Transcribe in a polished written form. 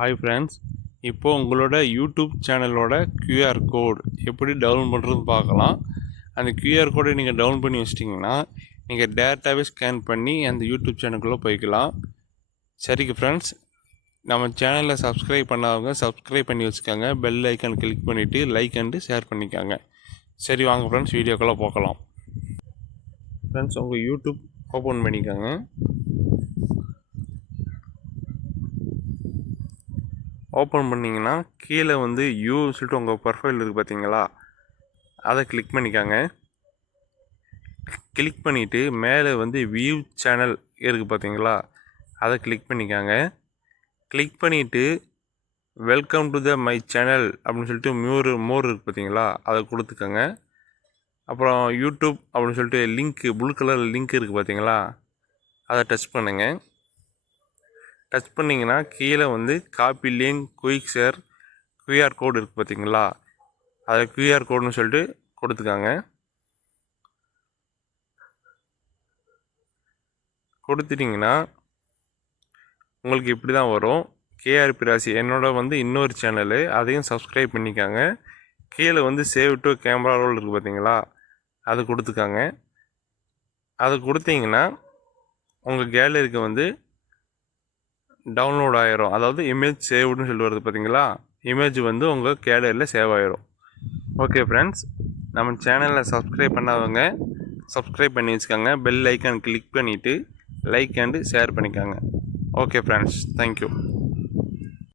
Hi friends, இப்போ உங்களோட YouTube சேனலோட கியூஆர் கோட் எப்படி டவுன்லோட் பண்ணுறதுன்னு பார்க்கலாம். அந்த கியூஆர் கோடை நீங்கள் டவுன் பண்ணி வச்சிட்டிங்கன்னா நீங்கள் டேரெக்டாகவே ஸ்கேன் பண்ணி அந்த யூடியூப் சேனலுக்குள்ளே போய்க்கலாம். சரிங்க ஃப்ரெண்ட்ஸ், நம்ம சேனலில் சப்ஸ்கிரைப் பண்ணாதவங்க சப்ஸ்கிரைப் பண்ணி வச்சுக்கோங்க. பெல் ஐக்கான் கிளிக் பண்ணிவிட்டு லைக் அண்டு ஷேர் பண்ணிக்கோங்க. சரி வாங்க ஃப்ரெண்ட்ஸ், வீடியோக்குள்ளே போகலாம். ஃப்ரெண்ட்ஸ், உங்கள் யூடியூப் ஓப்பன் பண்ணிக்கோங்க. ஓப்பன் பண்ணிங்கன்னா கீழே வந்து யூ சொல்லிட்டு உங்கள் ப்ரொஃபைல் இருக்குது பார்த்தீங்களா, அதை கிளிக் பண்ணிக்கோங்க. கிளிக் பண்ணிவிட்டு மேலே வந்து வியூ சேனல் இருக்குது பார்த்தீங்களா, அதை கிளிக் பண்ணிக்கோங்க. கிளிக் பண்ணிவிட்டு welcome to the my channel அப்படின்னு சொல்லிட்டு மோர் இருக்குது பார்த்தீங்களா, அதை கொடுத்துக்கோங்க. அப்புறம் யூடியூப் அப்படின்னு சொல்லிட்டு லிங்க்கு ப்ளூ கலர் லிங்க் இருக்குது பார்த்தீங்களா, அதை டச் பண்ணுங்கள். டச் பண்ணிங்கன்னா கீழே வந்து copy link quick share QR code இருக்குது பார்த்தீங்களா, அதை கியூஆர் கோடுன்னு சொல்லிட்டு கொடுத்துக்காங்க. கொடுத்துட்டிங்கன்னா உங்களுக்கு இப்படி தான் வரும். கேஆர்பி ராசி என்னோட வந்து இன்னொரு சேனலு, அதையும் சப்ஸ்கிரைப் பண்ணிக்காங்க. கீழே வந்து சேவ் டு கேமரா ரோல் இருக்குது பார்த்தீங்களா, அது கொடுத்துக்காங்க. அது கொடுத்தீங்கன்னா உங்கள் கேலரிக்கு வந்து டவுன்லோட் ஆகிரும். அதாவது இமேஜ் சேவ்டுன்னு சொல்லி வருது பார்த்தீங்களா, இமேஜ் வந்து உங்கள் கேலரியில் சேவ் ஆகிரும். ஓகே ஃப்ரெண்ட்ஸ், நம்ம சேனலில் சப்ஸ்கிரைப் பண்ணாதவங்க சப்ஸ்கிரைப் பண்ணி வச்சுக்கோங்க. பெல் ஐக்கான் கிளிக் பண்ணிவிட்டு லைக் அண்டு ஷேர் பண்ணிக்கோங்க. Okay friends, thank you.